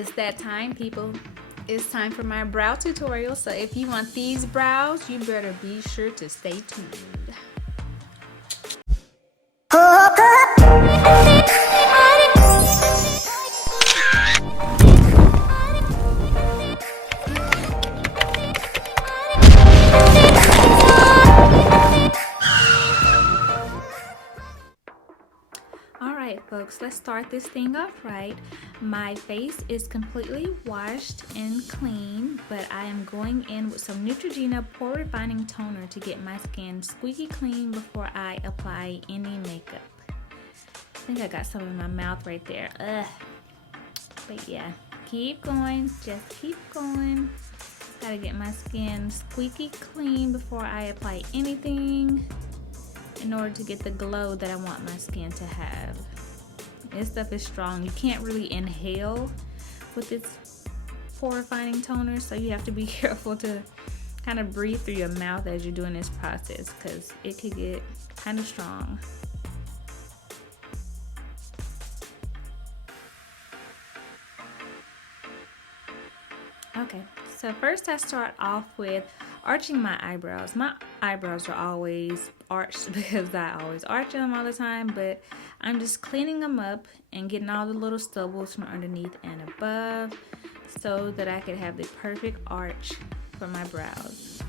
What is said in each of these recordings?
It's that time, people. It's time for my brow tutorial. So if you want these brows, you better be sure to stay tuned. Alright folks, let's start this thing off right. My face is completely washed and clean, but I am going in with some Neutrogena Pore Refining Toner to get my skin squeaky clean before I apply any makeup. I think I got some in my mouth right there. Ugh. But yeah, keep going, just keep going. Gotta get my skin squeaky clean before I apply anything, in order to get the glow that I want my skin to have. This stuff is strong. You can't really inhale with this pore refining toner, so you have to be careful to kind of breathe through your mouth as you're doing this process, because it could get kind of strong. Okay, so first I start off with arching my eyebrows. My eyebrows are always arched because I always arch them all the time, but I'm just cleaning them up and getting all the little stubbles from underneath and above so that I could have the perfect arch for my brows.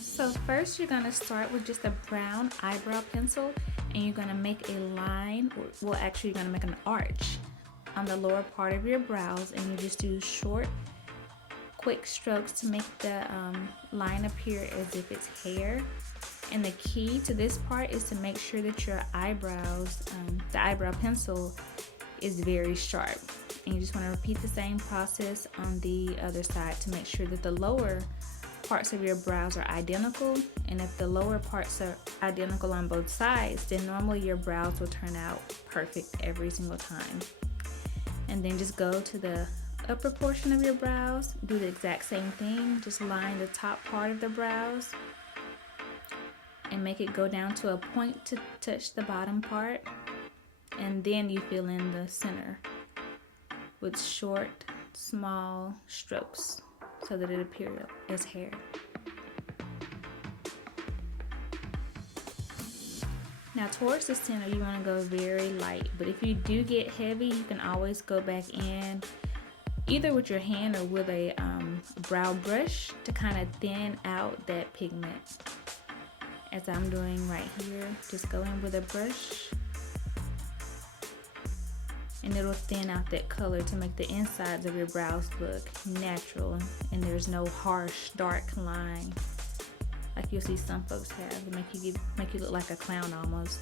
So first you're gonna start with just a brown eyebrow pencil, and you're gonna make a line, well actually you're gonna make an arch on the lower part of your brows, and you just do short, quick strokes to make the line appear as if it's hair. And the key to this part is to make sure that your eyebrows, the eyebrow pencil is very sharp. And you just wanna repeat the same process on the other side to make sure that the lower parts of your brows are identical. And if the lower parts are identical on both sides, then normally your brows will turn out perfect every single time. And then just go to the upper portion of your brows, do the exact same thing, just line the top part of the brows and make it go down to a point to touch the bottom part, and then you fill in the center with short, small strokes so that it appears as hair. Now towards the center you want to go very light, but if you do get heavy you can always go back in either with your hand or with a brow brush to kind of thin out that pigment, as I'm doing right here. Just go in with a brush and it'll thin out that color to make the insides of your brows look natural, and there's no harsh dark line like you'll see some folks have to make you look like a clown almost.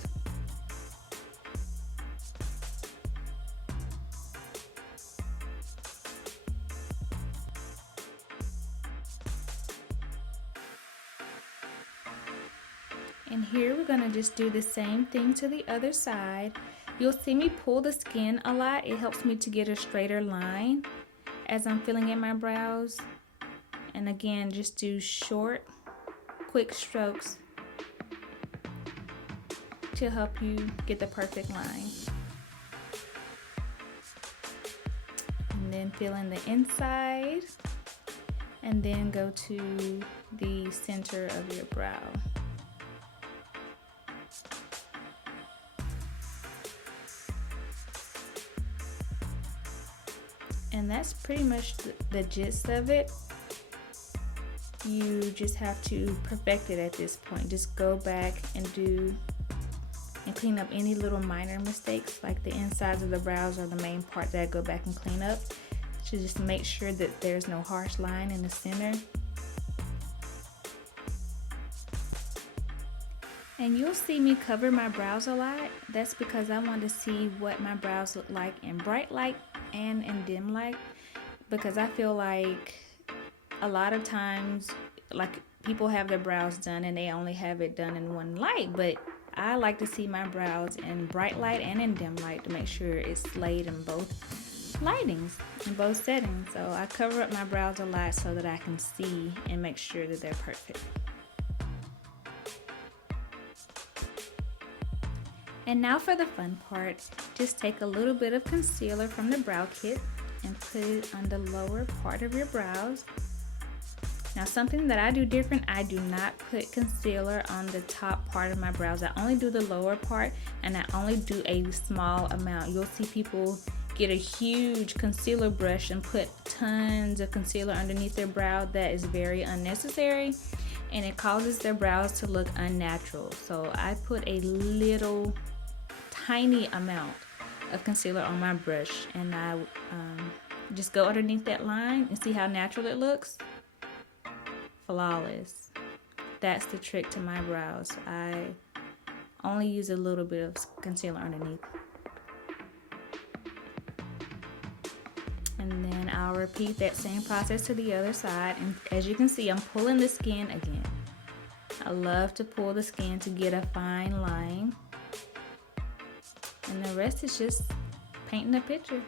And here we're gonna just do the same thing to the other side. You'll see me pull the skin a lot. It helps me to get a straighter line as I'm filling in my brows. And again, just do short, quick strokes to help you get the perfect line. And then fill in the inside, and then go to the center of your brow. And that's pretty much the gist of it. You just have to perfect it at this point. Just go back and clean up any little minor mistakes, like the insides of the brows are the main part that I go back and clean up. So just make sure that there's no harsh line in the center. And you'll see me cover my brows a lot. That's because I want to see what my brows look like in bright light and in dim light, because I feel like a lot of times, like, people have their brows done and they only have it done in one light, but I like to see my brows in bright light and in dim light to make sure it's laid in both lightings, in both settings. So I cover up my brows a lot so that I can see and make sure that they're perfect. And now for the fun part. Just take a little bit of concealer from the brow kit and put it on the lower part of your brows. Now, something that I do different, I do not put concealer on the top part of my brows. I only do the lower part, and I only do a small amount. You'll see people get a huge concealer brush and put tons of concealer underneath their brow. That is very unnecessary, and it causes their brows to look unnatural. So I put a little tiny amount of concealer on my brush, and I just go underneath that line and see how natural it looks. Flawless. That's the trick to my brows. I only use a little bit of concealer underneath. And then I'll repeat that same process to the other side. And as you can see, I'm pulling the skin again. I love to pull the skin to get a fine line. And the rest is just painting a picture.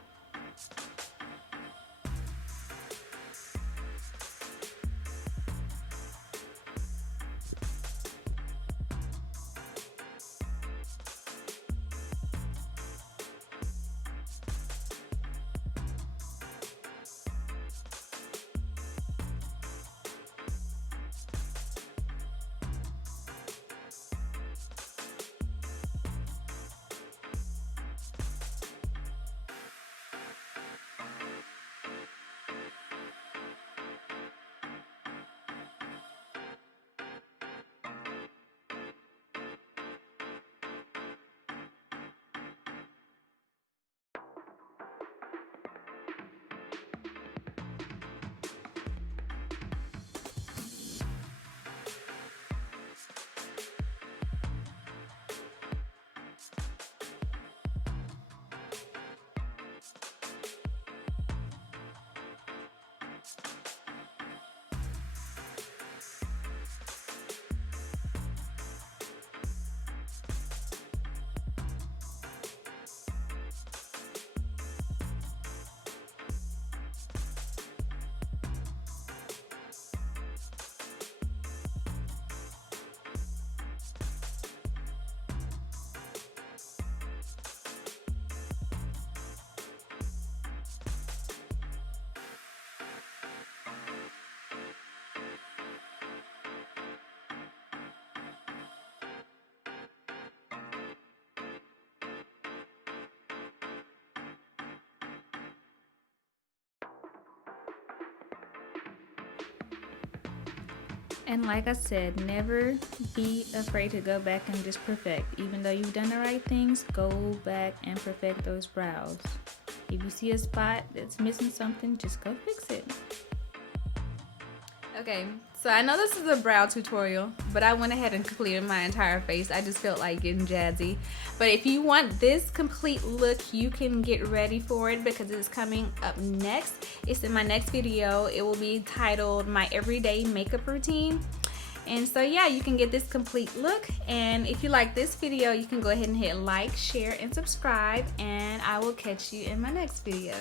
And like I said, never be afraid to go back and just perfect. Even though you've done the right things, go back and perfect those brows. If you see a spot that's missing something, just go fix it. Okay, so I know this is a brow tutorial, but I went ahead and completed my entire face. I just felt like getting jazzy. But if you want this complete look, you can get ready for it because it's coming up next. It's in my next video. It will be titled My Everyday Makeup Routine. And so yeah, you can get this complete look. And if you like this video, you can go ahead and hit like, share, and subscribe. And I will catch you in my next video.